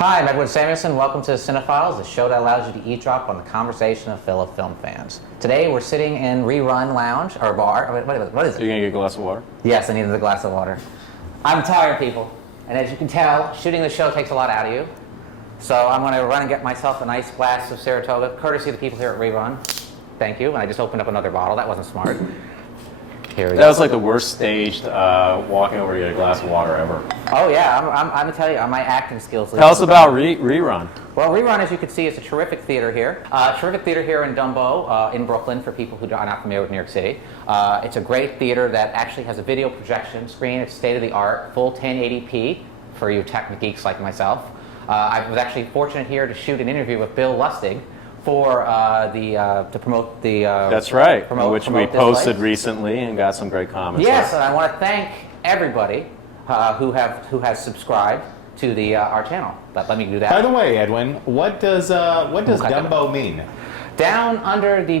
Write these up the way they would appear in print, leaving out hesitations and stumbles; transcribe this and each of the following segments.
Hi, I'm Edward Samuelson. Welcome to Cinefiles, the show that allows you to eavesdrop on the conversation of fellow film fans. Today we're sitting in reRun Lounge, or bar. What is it? Are you going to get a glass of water? Yes, I needed a glass of water. I'm tired, people. And as you can tell, shooting the show takes a lot out of you. So I'm going to run and get myself a nice glass of Saratoga, courtesy of the people here at reRun. Thank you. And I just opened up another bottle. That wasn't smart. Here we go. That was like the worst staged walking over to get a glass of water ever. Oh yeah, I'm going to tell you, my acting skills. Tell us about reRun. Well, reRun, as you can see, is a terrific theater here. Terrific theater here in Dumbo, in Brooklyn, for people who are not familiar with New York City. It's a great theater that actually has a video projection screen. It's state-of-the-art, full 1080p for you tech geeks like myself. I was actually fortunate here to shoot an interview with Bill Lustig for to promote the. That's right, which we posted recently and got some great comments. Yes, and I want to thank everybody who has subscribed to the our channel. Let me do that. By the way, Edwin, what does Dumbo mean? Down under the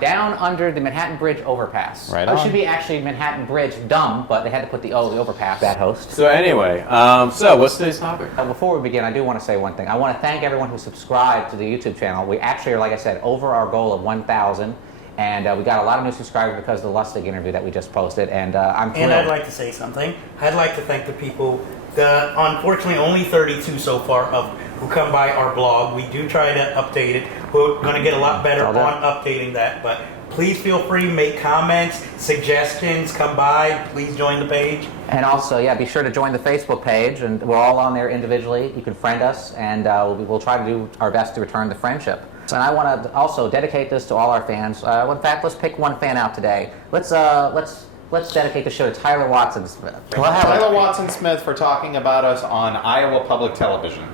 down under the Manhattan Bridge overpass. Right It should be actually Manhattan Bridge dumb, but they had to put the overpass. Bad host. So anyway, so what's today's topic? Before we begin, I do want to say one thing. I want to thank everyone who subscribed to the YouTube channel. We actually are, like I said, over our goal of 1,000. And we got a lot of new subscribers because of the Lustig interview that we just posted. And I'm thrilled. And I'd like to say something. I'd like to thank the people, unfortunately only 32 so far, who come by our blog. We do try to update it. We're going to get a lot better on updating that. But please feel free, make comments, suggestions, come by. Please join the page. And also, yeah, be sure to join the Facebook page. And we're all on there individually. You can friend us, and we'll try to do our best to return the friendship. And I want to also dedicate this to all our fans. In fact, let's pick one fan out today. Let's dedicate the show to Tyler Watson Smith. Tyler Watson Smith for talking about us on Iowa Public Television.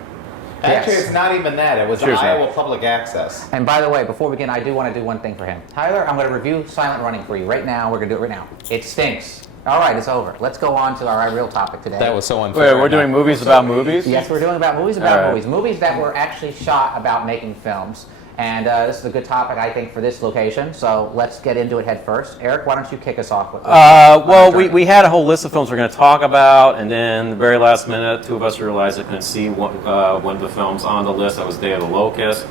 Actually, Yes. it's not even that. It was Cheers, Iowa man. Public Access. And by the way, before we begin, I do want to do one thing for him. Tyler, I'm going to review Silent Running for you right now. We're going to do it right now. It stinks. All right, it's over. Let's go on to our real topic today. That was so unfair. Wait, we're doing movies about movies? Yes, we're doing about movies about All right. movies. Movies that were actually shot about making films. And this is a good topic, I think, for this location. So let's get into it head first. Eric, why don't you kick us off with this? Well, we had a whole list of films we're going to talk about, and then the very last minute, two of us realized I couldn't see one of the films on the list. That was Day of the Locust.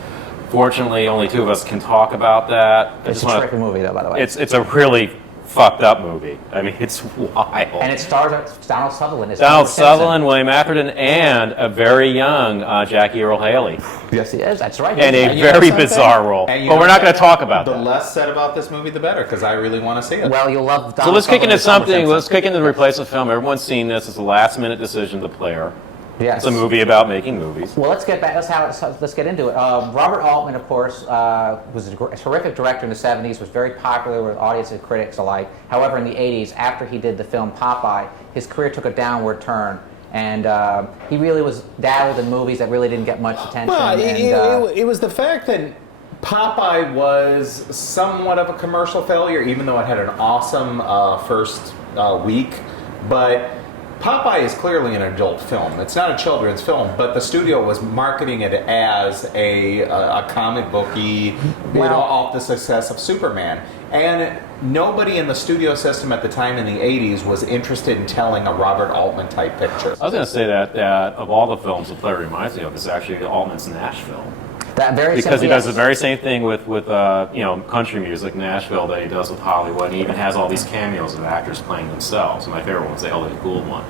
Fortunately, only two of us can talk about that. It's a terrific movie, though, by the way. It's a really fucked up movie. I mean, it's wild. And it stars Donald Sutherland. Donald Sutherland, William Atherton, and a very young Jackie Earle Haley. Yes, he is. That's right. And a And you know very something? bizarre role. And you But know we're not going what? to talk about The that. less said about this movie, the better, because I really want to see it. Well, you'll love Donald So let's kick into Sutherland as Homer something. Let's Simpson. kick into the replacement film. Everyone's seen this. It's a last-minute decision to Player. Yes. It's a movie about making movies. Well, let's get back. Let's get into it. Robert Altman, of course, was a terrific director in the 70s. Was very popular with audience and critics alike. However, in the 80s, after he did the film Popeye, his career took a downward turn, and he really was dabbled in movies that really didn't get much attention. Well, and, it was the fact that Popeye was somewhat of a commercial failure, even though it had an awesome first week. But Popeye is clearly an adult film. It's not a children's film, but the studio was marketing it as a comic booky, off the success of Superman. And nobody in the studio system at the time in the 80s was interested in telling a Robert Altman type picture. I was going to say that of all the films the Player reminds me of is actually Altman's Nashville. that very Because he simply, does the yes. very same thing with country music, Nashville, that he does with Hollywood. And he even has all these cameos of actors playing themselves. My favorite one's the Elliot Gould one.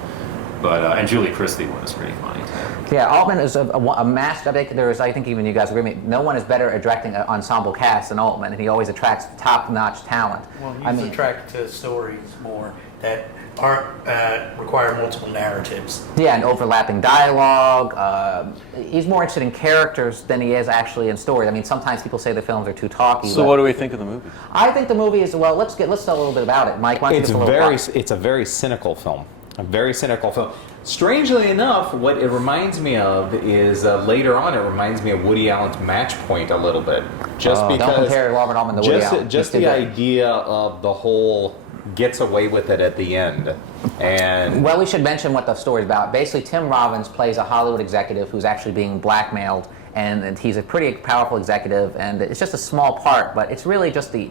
But and Julie Christie one is pretty funny too. Yeah, Altman is a master. I think even you guys agree with me. No one is better at directing an ensemble cast than Altman, and he always attracts top-notch talent. Well, he's attracted to stories more that aren't require multiple narratives. Yeah, and overlapping dialogue. He's more interested in characters than he is actually in stories. I mean, sometimes people say the films are too talky. So but what do we think of the movie? I think the movie is let's tell a little bit about it, Mike. Why don't you It's give us a little plot? it's a very cynical film. A very cynical film. Strangely enough, what it reminds me of is later on. It reminds me of Woody Allen's Match Point a little bit, just because. Don't compare Robert Altman to Woody Allen. Just the idea of the whole gets away with it at the end, and Well, we should mention what the story's about. Basically, Tim Robbins plays a Hollywood executive who's actually being blackmailed and he's a pretty powerful executive, and it's just a small part, but it's really just the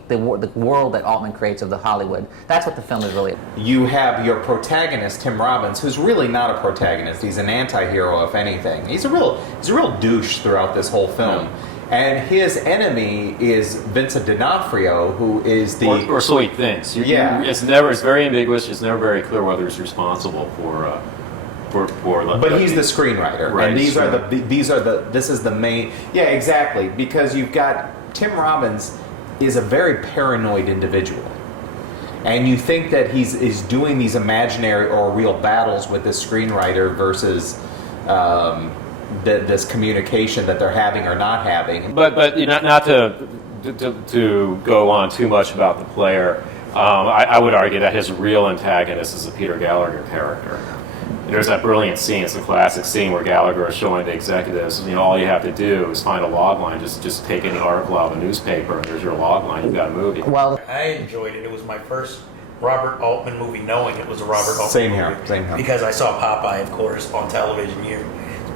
world that Altman creates of the Hollywood. That's what the film is really. You have your protagonist, Tim Robbins, who's really not a protagonist. He's an anti-hero, if anything. He's a real douche throughout this whole film. And his enemy is Vincent D'Onofrio, who is the... Or so he thinks. It's very ambiguous. It's never very clear whether he's responsible for But he's the screenwriter, right, and this is the main. Yeah, exactly. Because you've got Tim Robbins is a very paranoid individual, and you think that is doing these imaginary or real battles with this screenwriter versus this communication that they're having or not having. But not to go on too much about the player. I would argue that his real antagonist is the Peter Gallagher character. There's that brilliant scene. It's a classic scene where Gallagher is showing the executives, all you have to do is find a log line. Just take any article out of a newspaper, and there's your log line. You've got a movie. Well, I enjoyed it. It was my first Robert Altman movie, knowing it was a Robert Altman Same movie. here, same here. Because I saw Popeye, of course, on television years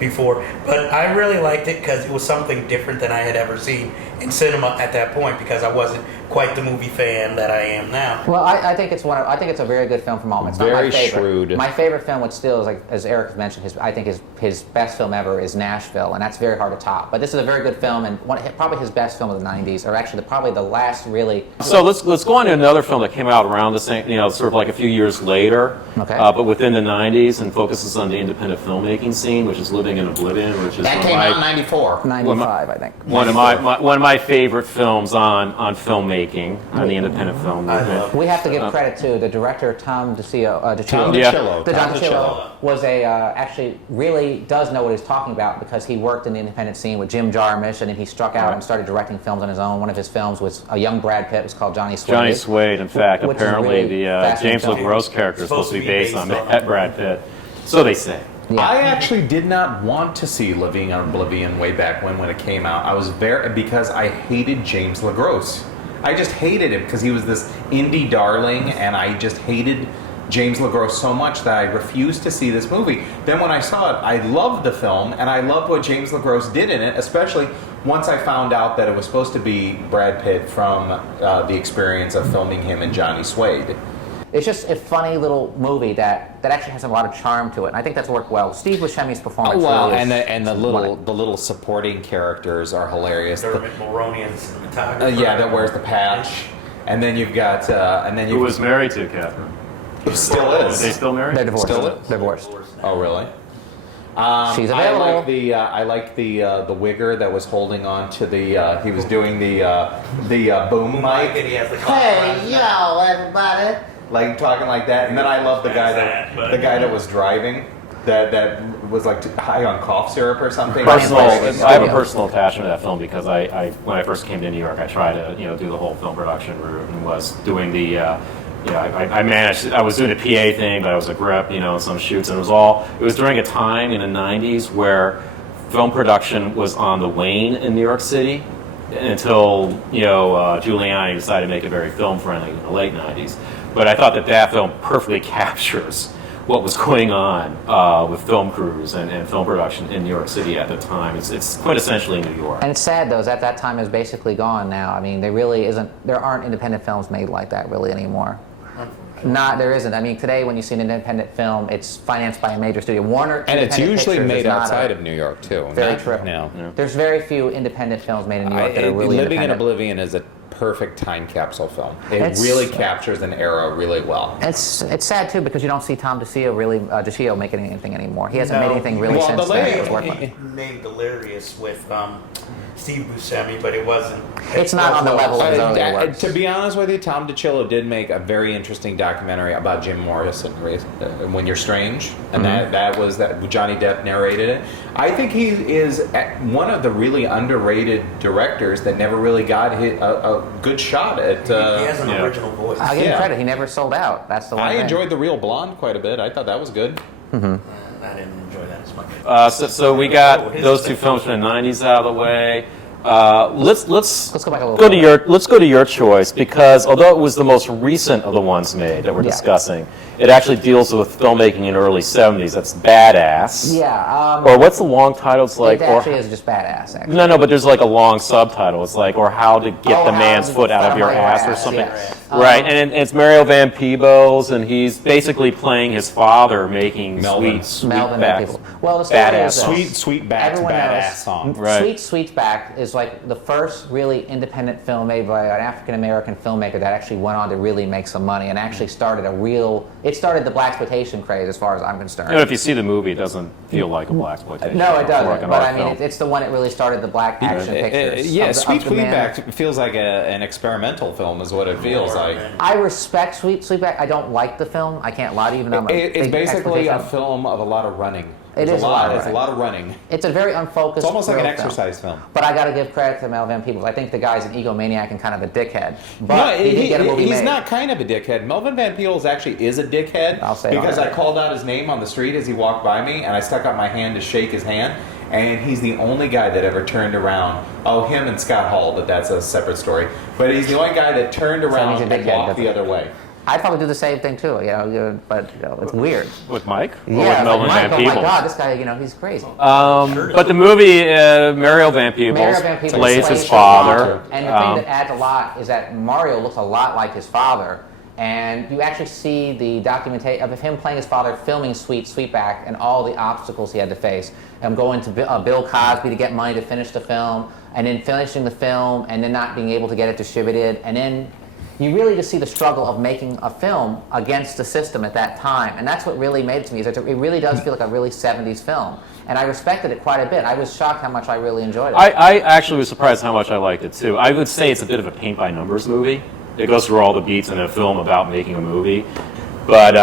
before. But I really liked it because it was something different than I had ever seen in cinema at that point, because I wasn't quite the movie fan that I am now. well, I think it's I think it's a very good film from Altman. It's not Very my favorite. shrewd. My favorite film, which still is, like as Eric has mentioned, I think his best film ever is Nashville, and that's very hard to top. But this is a very good film, and probably his best film of the '90s, or actually probably the last really. So let's go on to another film that came out around the same, sort of like a few years later, Okay. but within the '90s, and focuses on the independent filmmaking scene, which is Living in Oblivion, which is That came out in '94. 95, I think. one of my favorite films on filmmaking, on the independent film movement. We have to give credit to the director, Tom DiCillo. Tom Yeah. DiCillo. Tom Tom DiCillo was actually really does know what he's talking about, because he worked in the independent scene with Jim Jarmusch, and then he struck out and started directing films on his own. One of his films was a young Brad Pitt. It was called Johnny Suede. Johnny Suede, in fact, Which is apparently really the fascinating James film. LaGrosse character is supposed to be based on Brad Pitt. So they say. Yeah. I actually did not want to see Living in Oblivion way back when it came out. I was because I hated James LaGrosse. I just hated him because he was this indie darling, and I just hated James LaGrosse so much that I refused to see this movie. Then when I saw it, I loved the film, and I loved what James LaGrosse did in it, especially once I found out that it was supposed to be Brad Pitt from the experience of filming him and Johnny Suede. It's just a funny little movie that actually has a lot of charm to it, and I think that's worked well. Steve Buscemi's performance. Well, really is and the little supporting characters are hilarious. Dermot Mulroney as the cinematographer. Yeah, that wears the patch, and then you've got Who was married to Catherine? still Are is. they still married? They're divorced. Still is? They're divorced. Oh, really? She's available. I like the wigger that was holding on to the. He was doing the boom mic. And he has the Hey, yo, everybody! Like talking like that, and then I love the guy that was driving. That was like high on cough syrup or something. I have a personal attachment to that film because I when I first came to New York, I tried to do the whole film production route, and was doing the I managed. I was doing the PA thing, but I was a grip, some shoots, and it was during a time in the '90s where film production was on the wane in New York City until Giuliani decided to make it very film friendly in the late '90s. But I thought that film perfectly captures what was going on with film crews and film production in New York City at the time. It's quintessentially New York. And it's sad though, that time is basically gone now. I mean, there aren't independent films made like that really anymore. There isn't. I mean, today when you see an independent film, it's financed by a major studio. Warner. And it's Independent usually Pictures made is not outside of New York too. Very true. No. There's very few independent films made in New York that are really Living in independent. Oblivion is a perfect time capsule film. It It's- really captures an era really well. It's sad too because you don't see Tom DiCillo making anything anymore. He hasn't made anything really Well, since the then. lady- It was worth it. Named Delirious with Steve Buscemi, but it wasn't. It's not on the level of his earlier works. To be honest with you, Tom DiCillo did make a very interesting documentary about Jim Morrison, When You're Strange, and that was Johnny Depp narrated it. I think he is one of the really underrated directors that never really got a good shot at. He has an original voice. I'll give him Yeah. credit. He never sold out. That's the one I thing. enjoyed The Real Blonde quite a bit. I thought that was good. I didn't enjoy that as much. So we got those two films from the '90s out of the way. Let's go back a little go to further. let's go to your choice, because although it was the most recent of the ones made that we're discussing, it actually deals with filmmaking in the early 70s. That's BaadAsss. Yeah. Or what's the long title? It's like, it actually is just BaadAsss. Actually. no, but there's like a long subtitle. It's like, or how to get the man's foot out of your ass or something. Yes. Right, and it's Mario Van Peebles, and he's basically playing his father making Melvin. Melvin Sweetback. Van Peebles. Well, the story is this. Sweetback's Everyone badass knows song. Right. Sweetback is like the first really independent film made by an African-American filmmaker that actually went on to really make some money and actually started it started the blaxploitation craze as far as I'm concerned. You know, if you see the movie, it doesn't feel like a blaxploitation. No, it doesn't. Like an But art I mean, film. it's the one that really started the black action pictures. Yeah, of the man. Sweetback feels like an experimental film, is what it feels like. I respect Sweetback. I don't like the film. I can't lie to you. Even though I'm a It's big basically a exploitation. film of a lot of running. It There's is a lot of It's a lot of running. It's a very unfocused. It's almost like an thrill film. exercise film. But I got to give credit to Mel Van Peebles. I think the guy's an egomaniac and kind of a dickhead. No, But he did get a movie he's made. not kind of a dickhead. Melvin Van Peebles actually is a dickhead. I'll say because all I right. called out his name on the street as he walked by me, and I stuck out my hand to shake his hand. And he's the only guy that ever turned around. Oh, him and Scott Hall, but that's a separate story. But he's the only guy that turned around he's a and dickhead, walked the doesn't other way. I'd probably do the same thing too, but it's weird. With Mike? Or Yeah, with like, Melvin Mike, Van oh Peebles? my God, this guy, he's crazy. But the movie, Mario Van Peebles, Mario Van Peebles plays his his father. And the thing that adds a lot is that Mario looks a lot like his father. And you actually see the documentation of him playing his father, filming Sweetback, and all the obstacles he had to face. And going to Bill Cosby to get money to finish the film, and then finishing the film, and then not being able to get it distributed. And then you really just see the struggle of making a film against the system at that time. And that's what really made it to me, is that it really does feel like a really 70s film. And I respected it quite a bit. I was shocked how much I really enjoyed it. I actually was surprised how much I liked it too. I would say it's a bit of a paint-by-numbers movie. It goes through all the beats in a film about making a movie. But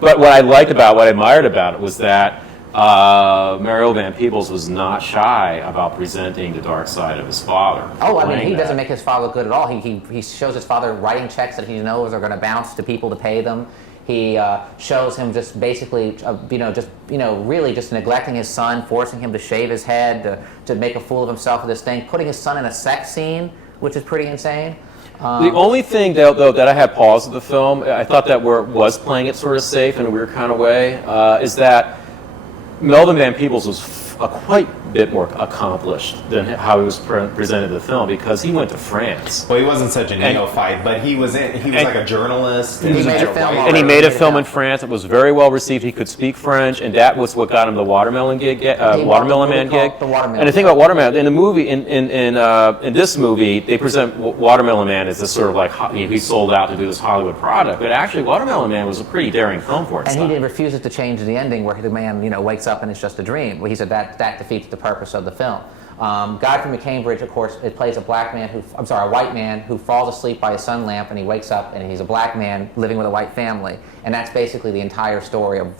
what I liked about, what I admired about it was that Mario Van Peebles was not shy about presenting the dark side of his father. Oh, I mean, playing he that. doesn't make his father look good at all. He shows his father writing checks that he knows are going to bounce to people to pay them. He shows him just basically, really just neglecting his son, forcing him to shave his head, to make a fool of himself with this thing, putting his son in a sex scene, which is pretty insane. The only thing, though, that I had pause of the film, I thought that where it was playing it sort of safe in a weird kind of way, is that Melvin Van Peebles was quite a bit more accomplished than how he was presented in the film, because he went to France. Well, he wasn't such a neophyte, but he was like a journalist. He made a film And he made a film in France. It was very well received. He could speak French, and that was what got him the Watermelon gig, Watermelon Man gig. The Watermelon. And the thing about Watermelon in the movie, in this movie, they present Watermelon Man as this sort of like he sold out to do this Hollywood product, but actually Watermelon Man was a pretty daring film for its And time. he refuses to change the ending where the man, wakes up and it's just a dream. Well, he said that defeats the purpose of the film. Godfrey McCambridge, of course, it plays a white man who falls asleep by a sun lamp, and he wakes up and he's a black man living with a white family. And that's basically the entire story of,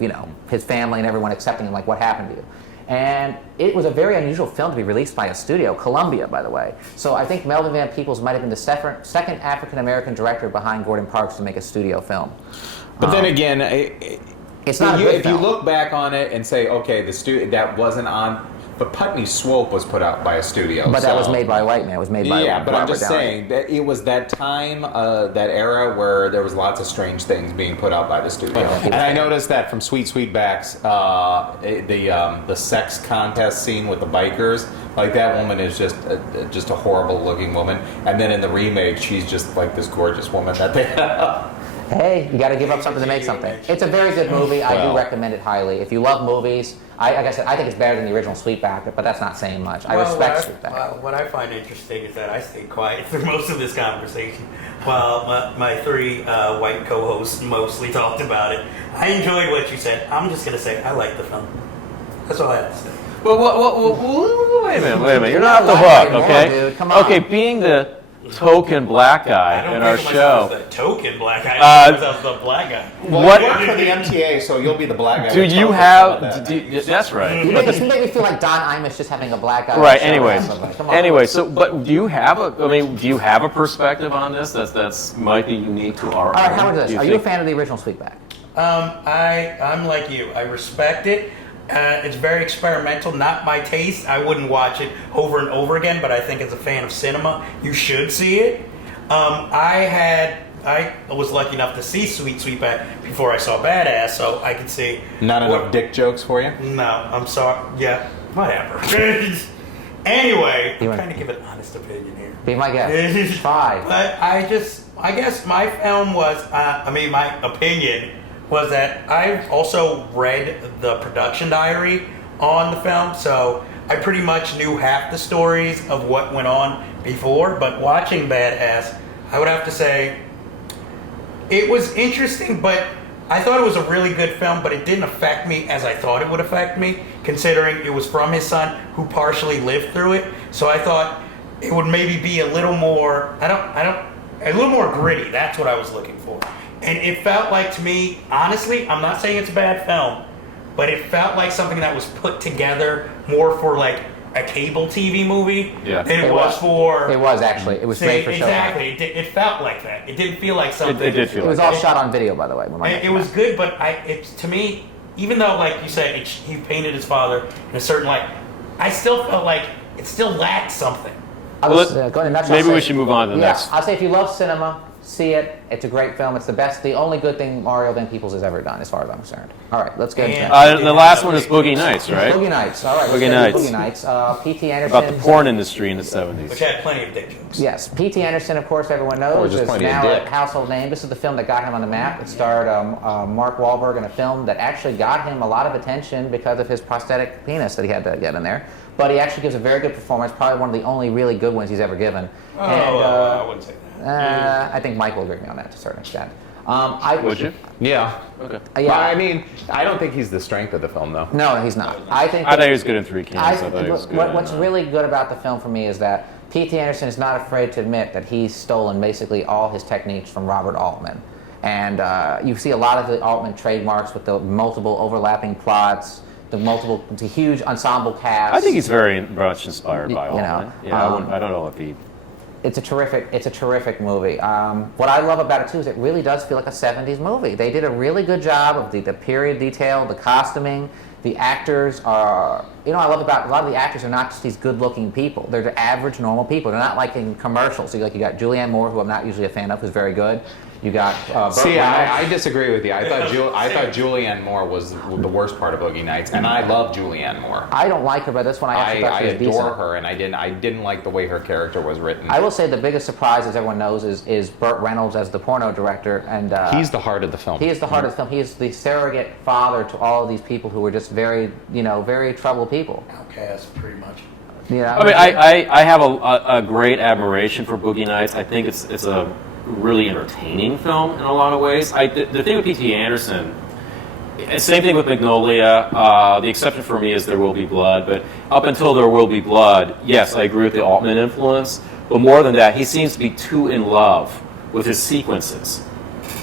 his family and everyone accepting him, like, what happened to you. And it was a very unusual film to be released by a studio, Columbia, by the way. So I think Melvin Van Peebles might have been the second African-American director behind Gordon Parks to make a studio film. But then again, It's not a good if you film. look back on it and say, okay, that wasn't on, but Putney Swope was put out by a studio. But that was made by a white man. It was made by Yeah, but I'm Robert just Downey. saying that it was that time, that era where there was lots of strange things being put out by the studio. And I noticed that from Sweetback's, the sex contest scene with the bikers, like that woman is just a horrible looking woman. And then in the remake, she's just like this gorgeous woman that they have. Hey, you got to give up something to make something. It's a very good movie. I do recommend it highly. If you love movies, like I said, I think it's better than the original Sweetback, but that's not saying much. I respect Sweetback. What I find interesting is that I stayed quiet for most of this conversation while my three white co-hosts mostly talked about it. I enjoyed what you said. I'm just going to say I like the film. That's all I have to say. Well, wait a minute. You're not off the Elaborate hook, more, okay? dude. Come on. Okay, being the token black guy in our show. The token black guy. I myself the black guy. Well, What- you work for the MTA, so you'll be the black guy. Do that you tells us have? about that. That's right. You make me feel like Don Imus just having a black guy. on Right. the show or Anyways, something. Come on. anyway. So, but do you have a perspective on this that's might be unique to our? All right, how about do this? you Are you a think- fan of the original Sweetback? I'm like you. I respect it, It's very experimental, not my taste. I wouldn't watch it over and over again, but I think as a fan of cinema, you should see it. I was lucky enough to see Sweet Sweetback before I saw BaadAsss, so I could see. Not enough dick jokes for you? No, I'm sorry. Yeah, whatever. Anyway, I'm trying to give an honest opinion here. Be my guest. 5. But I guess my film was, my opinion was that I also read the production diary on the film, so I pretty much knew half the stories of what went on before, but watching BaadAsss, I would have to say, it was interesting, but I thought it was a really good film, but it didn't affect me as I thought it would affect me, considering it was from his son who partially lived through it. So I thought it would maybe be a little more, a little more gritty. That's what I was looking for. And it felt like to me, honestly, I'm not saying it's a bad film, but it felt like something that was put together more for like a cable TV movie than it was for. It was actually. It was made for show. Exactly. It felt like that. It didn't feel like something. It did feel. It was all shot on video, by the way. It was good, but it's to me, even though like you said, he painted his father in a certain light, I still felt like it still lacked something. Maybe we should move on to the next. I'll say if you love cinema, see it. It's a great film. It's the best, the only good thing Mario Van Peebles has ever done, as far as I'm concerned. All right, let's get into it. The last one is Boogie Nights, right? Boogie Nights. All right, Boogie Nights. P.T. Anderson. About the porn industry in the 70s. Which had plenty of dick jokes. Yes, P.T. Anderson, of course, everyone knows, is now a household name. This is the film that got him on the map. It starred Mark Wahlberg in a film that actually got him a lot of attention because of his prosthetic penis that he had to get in there. But he actually gives a very good performance, probably one of the only really good ones he's ever given. I wouldn't say that. I think Mike will agree with me on that to a certain extent. Would you? Yeah. Okay. Yeah. I mean, I don't think he's the strength of the film, though. No, he's not. I thought he was good in 3 Kings. What's really good about the film for me is that P.T. Anderson is not afraid to admit that he's stolen basically all his techniques from Robert Altman. And you see a lot of the Altman trademarks with the multiple overlapping plots, the huge ensemble cast. I think he's very much inspired by Altman. Know, I don't know if he... It's a terrific movie. What I love about it too is it really does feel like a 70s movie. They did a really good job of the period detail, the costuming. The actors are, I love about a lot of the actors are not just these good-looking people. They're the average, normal people. They're not like in commercials. So you got Julianne Moore, who I'm not usually a fan of, who's very good. You got Burt Reynolds. I disagree with you. I thought Julianne Moore was the worst part of Boogie Nights, and I love Julianne Moore. I don't like her, but this one I actually thought she was decent. I adore her, and I didn't like the way her character was written. I will say the biggest surprise, as everyone knows, is Burt Reynolds as the porno director, and he's the heart of the film. He is the heart of the film. He is the surrogate father to all of these people who were just very, very troubled people. Outcast, pretty much. Yeah. I mean, I have a great admiration for Boogie Nights. I think it's a really entertaining film in a lot of ways. The thing with P.T. Anderson, same thing with Magnolia. The exception for me is There Will Be Blood. But up until There Will Be Blood, yes, I agree with the Altman influence. But more than that, he seems to be too in love with his sequences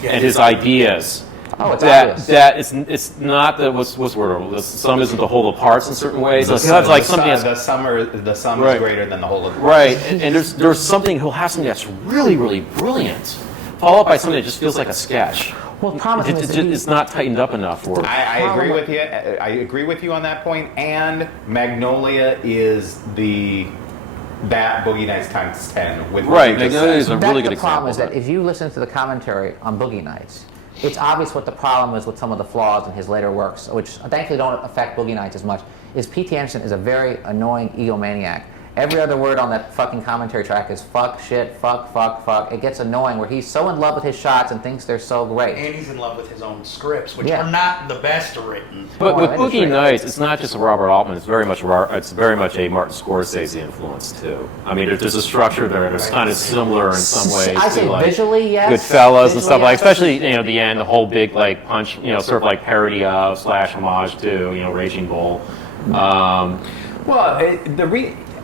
and his ideas. Oh, it's obvious. That it's not the what's word. The sum isn't the whole of parts in certain ways. The sum is greater than the whole of the parts. Right, and there's something he'll have something that's really, really brilliant, followed by something that just feels like a sketch. Well, the problem is it's not tightened up enough for. I agree with you. I agree with you on that point. And Magnolia is that Boogie Nights times 10 with Magnolia is a really good example. The problem is that if you listen to the commentary on Boogie Nights, it's obvious what the problem is with some of the flaws in his later works, which thankfully don't affect Boogie Nights as much, is P.T. Anderson is a very annoying egomaniac. Every other word on that fucking commentary track is fuck, shit, fuck, fuck, fuck. It gets annoying where he's so in love with his shots and thinks they're so great. And he's in love with his own scripts, which are not the best written. But with Boogie Nights, it's not just a Robert Altman. It's very much a Martin Scorsese influence too. I mean, there's a structure there that's kind of similar in some ways. I say visually, yes. Goodfellas and stuff like, especially the end, the whole big like punch, sort of like parody of / homage to Raging Bull.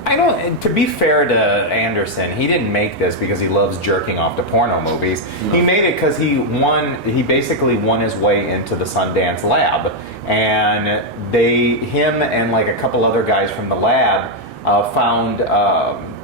To be fair to Anderson, he didn't make this because he loves jerking off to porno movies. He made it because he basically won his way into the Sundance lab. And him and like a couple other guys from the lab found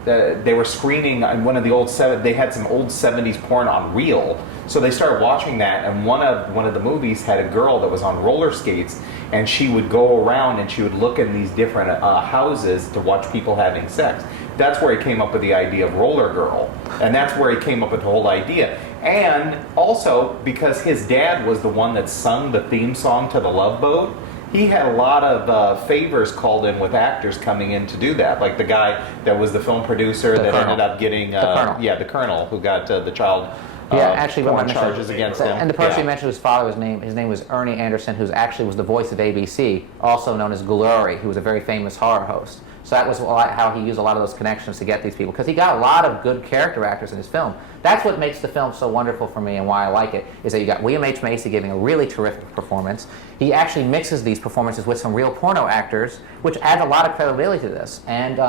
they were screening on one of the they had some old 70s porn on reel. So they started watching that, and one of the movies had a girl that was on roller skates, and she would go around and she would look in these different houses to watch people having sex. That's where he came up with the idea of Roller Girl, and that's where he came up with the whole idea. And also because his dad was the one that sung the theme song to The Love Boat, he had a lot of favors called in with actors coming in to do that. Like the guy that was the film producer that ended up getting, the Colonel, who got the child actually, porn charges against him. And the person you mentioned whose father, his name was Ernie Anderson, who actually was the voice of ABC, also known as Glory, who was a very famous horror host. So that was how he used a lot of those connections to get these people, because he got a lot of good character actors in his film. That's what makes the film so wonderful for me and why I like it, is that you got William H. Macy giving a really terrific performance. He actually mixes these performances with some real porno actors, which adds a lot of credibility to this. And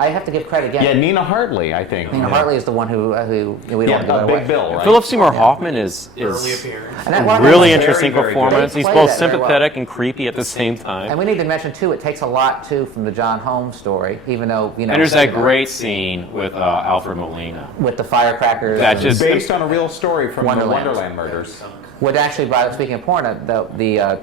I have to give credit again. Yeah, Nina Hartley, I think. Nina Hartley is the one who we don't give it away. Big Bill, right? Philip Seymour Hoffman is Early appearance. And that- a well, really that's interesting very, very performance. good. He's They both play that very sympathetic and creepy at the same time. And we need to mention too, it takes a lot too from the John Holmes story, even though And there's that great scene with Alfred Molina. with the firecrackers. That and- just- Based on a real story from Wonderland. the Wonderland murders. What actually, speaking of porn,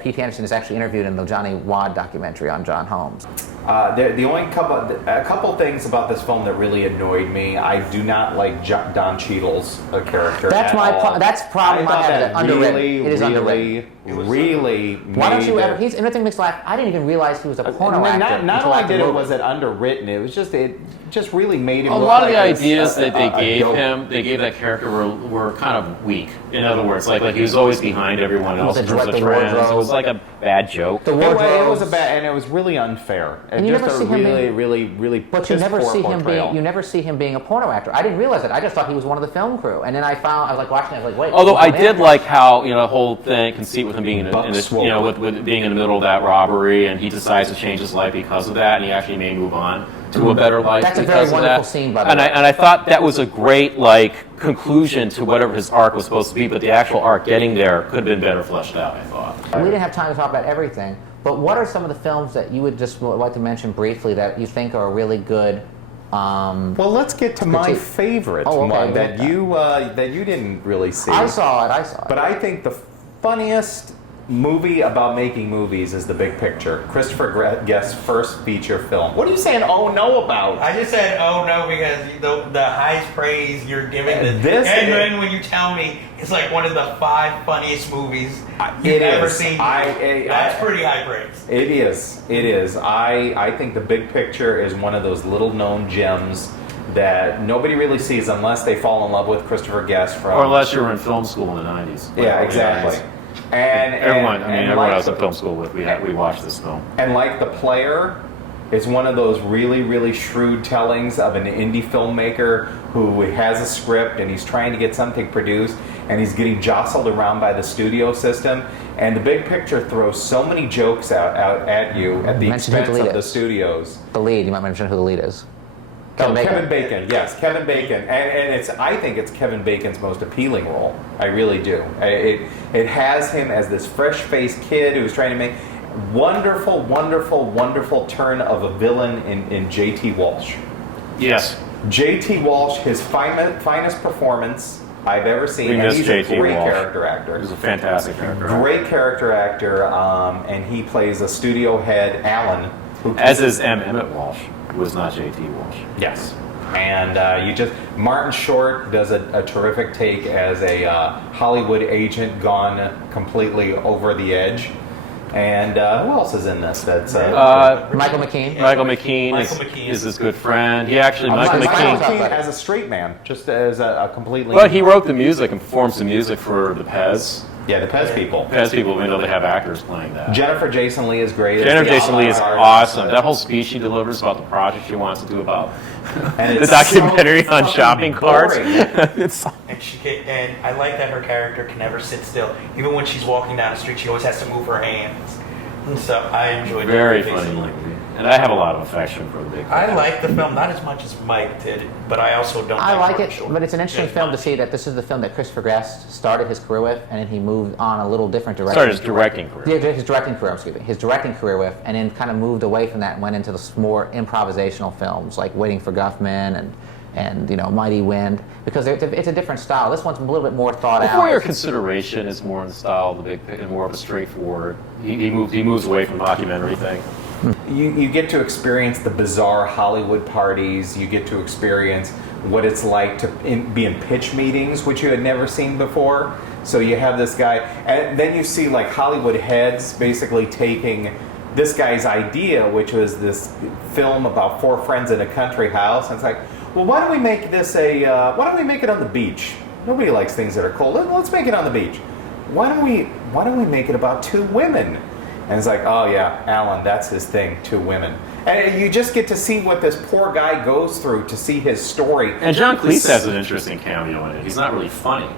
Pete Anderson is actually interviewed in the Johnny Wad documentary on John Holmes. The only a couple things about this film that really annoyed me. I do not like Don Cheadle's character. That's at my all. that's the problem I thought have. that It's underwritten. really, It is underwritten. really. Why don't made you ever? it- He's everything makes me laugh. I didn't even realize he was a porno actor. Not until only after did the it movie. was it underwritten, it just really made him. A look lot of the like ideas that they a gave dope. him, they gave that character were kind of weak. In other words, like he was always behind everyone else in terms of the trends. It wardrobe. was like a bad joke. The It was wardrobes. a bad, and it was really unfair. And you just never a see him really But you never piss-poor see him portrayal. being. You never see him being a porno actor. I didn't realize it. I just thought he was one of the film crew. And then I was like watching. I was like, wait. Although I man. did like how the whole conceit with him being in Buck the Swope. with being in the middle of that robbery, and he decides to change his life because of that, and he actually may move on to a better life. That's a because very of wonderful that. scene, by the and way. I thought that was a great conclusion to whatever his arc was supposed to be, but the actual arc getting there could have been better fleshed out, I thought. We didn't have time to talk about everything, but what are some of the films that you would just like to mention briefly that you think are really good? Well, let's get to my critique. favorite Oh, okay, one yeah. that you didn't really see. I saw it. But I think the funniest movie about making movies is The Big Picture. Christopher Guest's first feature film. What are you saying? Oh no about? I just said, oh no, because the highest praise you're giving This and is- then when you tell me it's like one of the 5 funniest movies It you've ever is. seen, I- that's pretty high praise. It is. It is. I think The Big Picture is one of those little known gems that nobody really sees unless they fall in love with Christopher Guest from. Or unless you were in film school in the 90s. Yeah, exactly. Everyone I like was in film school with, we watched this film. And like The Player, it's one of those really, really shrewd tellings of an indie filmmaker who has a script and he's trying to get something produced and he's getting jostled around by the studio system. And The Big Picture throws so many jokes out at you at the Mention who the expense lead of the is. studios. The lead. You might mention who the lead is. Kevin Bacon, yes, Kevin Bacon, and I think it's Kevin Bacon's most appealing role. I really do. It has him as this fresh-faced kid who's trying to make wonderful, wonderful, wonderful turn of a villain in J.T. Walsh. Yes. J.T. Walsh, his finest performance I've ever seen, We and miss he's J.T. a great Walsh. character actor. He's a fantastic character. Great character actor, and he plays a studio head, Alan. As is M. Emmett Walsh, who was not J.T. Walsh. Yes. And Martin Short does a terrific take as a Hollywood agent gone completely over the edge. And who else is in this? That's Michael McKean. Michael McKean Michael McKean. is his good friend. He actually, Michael Michael McKean, McKean. as a straight man, just as a completely. well, he wrote the music and performed some music for the Pez. Yeah, the Pez people. Pez people, we know they have actors playing that. Jennifer Jason Leigh is great. Jennifer Jason Leigh is Art. awesome. That whole speech she delivers about the project she wants to do about And the it's documentary so on fucking shopping carts. boring. It's And I like that her character can never sit still. Even when she's walking down the street, she always has to move her hands. And so I enjoyed very it. funny movie. And I have a lot of affection for the Big Picture. I like the film, not as much as Mike did, but I also don't. I like Martin it, Short but it's an interesting as film to much. see that this is the film that Christopher Guest started his career with, and then he moved on a little different direction. Started his directing career. Yeah, his directing career, excuse me. His directing career with, and then kind of moved away from that and went into the more improvisational films like Waiting for Guffman and Mighty Wind, because it's a different style. This one's a little bit more thought out. For your consideration, it's more in the style of the big and more of a straightforward. He moves away from the documentary thing. You get to experience the bizarre Hollywood parties. You get to experience what it's like to be in pitch meetings, which you had never seen before. So you have this guy, and then you see like Hollywood heads basically taking this guy's idea, which was this film about 4 friends in a country house, and it's like, well, why don't we make this why don't we make it on the beach? Nobody likes things that are cold. Let's make it on the beach. Why don't we make it about 2 women? And it's like, oh yeah, Alan, that's his thing, 2 women. And you just get to see what this poor guy goes through to see his story. And John Cleese has an interesting cameo in it. He's not really funny.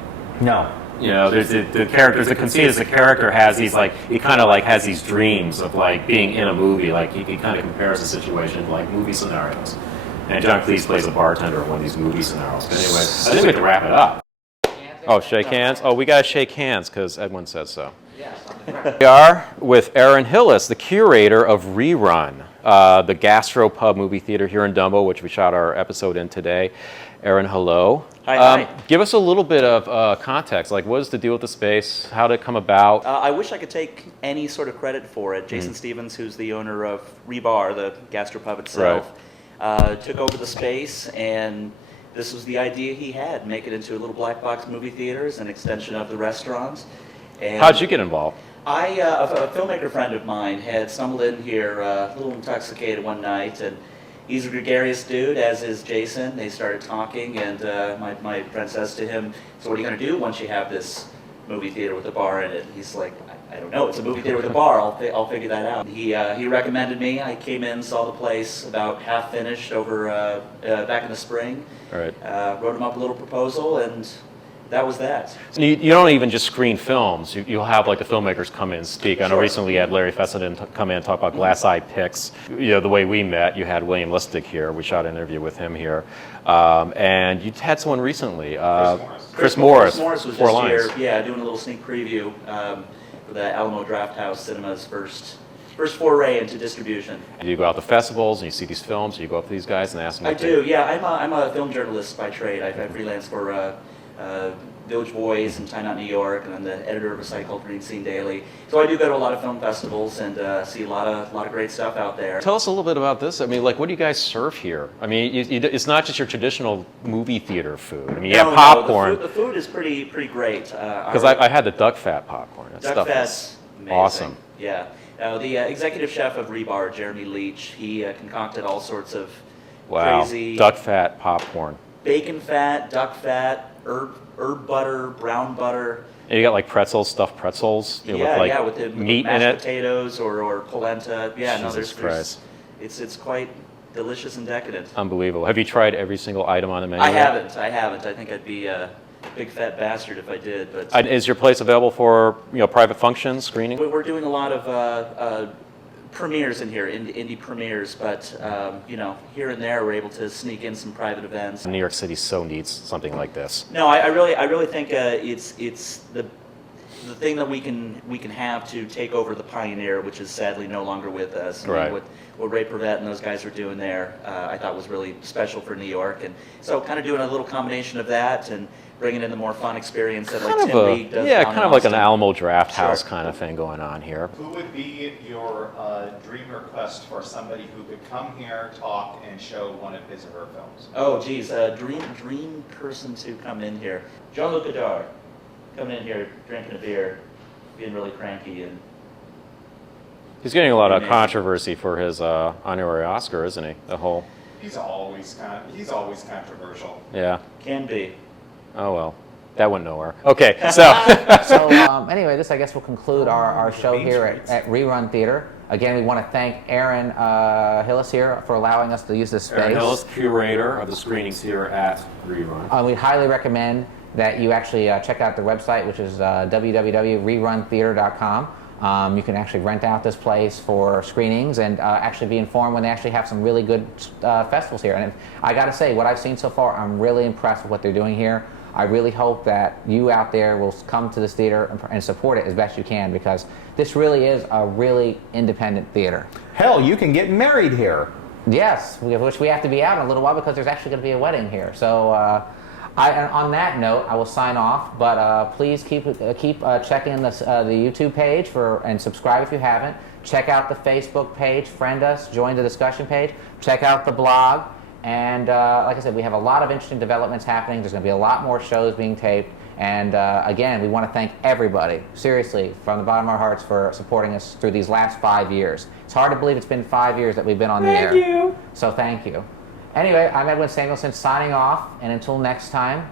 No. There's the characters. The conceit is the character has these he kind of has these dreams of being in a movie. He kind of compares the situation to movie scenarios. And John Cleese plays a bartender in one of these movie scenarios. But anyway, I think we have to wrap it up. Oh, shake hands. Oh, we gotta shake hands because Edwin says so. We are with Aaron Hillis, the curator of reRun, the Gastropub movie theater here in Dumbo, which we shot our episode in today. Aaron, hello. Hi. Give us a little bit of context. What is the deal with the space? How did it come about? I wish I could take any sort of credit for it. Jason Stevens, who's the owner of reBar, the gastropub itself, took over the space, and this was the idea he had, make it into a little black box movie theaters, an extension of the restaurants. And how'd you get involved? A filmmaker friend of mine had stumbled in here a little intoxicated one night, and he's a gregarious dude, as is Jason. They started talking, and my friend says to him, so what are you going to do once you have this movie theater with a bar in it? And he's like, I don't know, it's a movie theater with a bar, I'll figure that out. He recommended me. I came in, saw the place about half finished over back in the spring. All right. Wrote him up a little proposal, and that was that. So you don't even just screen films. You'll have the filmmakers come in and speak. I know recently you had Larry Fessenden come in and talk about Glass Eye Picks. The way we met, you had William Lustig here. We shot an interview with him here. And you had someone recently, Chris Morris. Chris Morris was just here, doing a little sneak preview for the Alamo Drafthouse Cinema's first foray into distribution. Do you go out to festivals and you see these films? Or you go up to these guys and ask them? I do, yeah. I'm a film journalist by trade. I freelance for Village Voice and Time Out New York, and I'm the editor of a site called Green Scene Daily. So I do go to a lot of film festivals and see a lot of great stuff out there. Tell us a little bit about this. What do you guys serve here? It's not just your traditional movie theater food. You have popcorn. No, the food is pretty great. Because I had the duck fat popcorn. That duck stuff fat's is amazing. awesome. Yeah. The executive chef of reBar, Jeremy Leach, he concocted all sorts of crazy duck fat popcorn. Bacon fat, duck fat, herb butter, brown butter. And you got pretzels, stuffed pretzels, with the meat mashed in it. Potatoes or polenta. Yeah, Jesus Christ. It's quite delicious and decadent. Unbelievable. Have you tried every single item on the menu? I haven't. I think I'd be a big fat bastard if I did. But is your place available for private functions, screening? We're doing a lot of premieres in here, indie premieres, but here and there we're able to sneak in some private events. New York City so needs something like this. No, I really think it's the thing that we can have to take over the Pioneer, which is sadly no longer with us. Right. What Ray Prevette and those guys are doing there, I thought was really special for New York, and so kind of doing a little combination of that and bringing in the more fun experience that Tim League does. Yeah, down kind in of like an Austin. Alamo Drafthouse kind of thing going on here. Who would be your dream request for somebody who could come here, talk, and show one of his or her films? Oh, geez, dream person to come in here. Jean-Luc Godard, coming in here, drinking a beer, being really cranky, and He's getting a lot of controversy for his honorary Oscar, isn't he? He's always controversial. Yeah. can be. Oh well, that went nowhere. Okay, so Anyway, this I guess will conclude our show here at reRun Theater. Again, we want to thank Aaron Hillis here for allowing us to use this space. Aaron Hillis, curator of the screenings here at reRun. We highly recommend that you actually check out the website, which is www.reruntheater.com. You can actually rent out this place for screenings and actually be informed when they actually have some really good festivals here. And I got to say, what I've seen so far, I'm really impressed with what they're doing here. I really hope that you out there will come to this theater and support it as best you can, because this really is a really independent theater. Hell, you can get married here. Yes, which we have to be out in a little while because there's actually going to be a wedding here. So and on that note, I will sign off. But please keep checking the YouTube page and subscribe if you haven't. Check out the Facebook page, friend us, join the discussion page. Check out the blog. And like I said, we have a lot of interesting developments happening. There's going to be a lot more shows being taped. And again, we want to thank everybody, seriously, from the bottom of our hearts for supporting us through these last 5 years. It's hard to believe it's been 5 years that we've been on the air. Thank you. So thank you. Anyway, I'm Edwin Samuelson signing off. And until next time,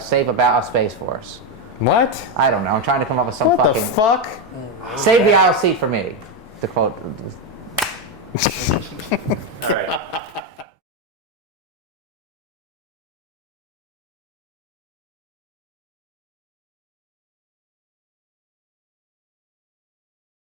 save about a Space Force. What? I don't know. I'm trying to come up with some What fucking... the fuck? Save the aisle seat for me, to quote... All right.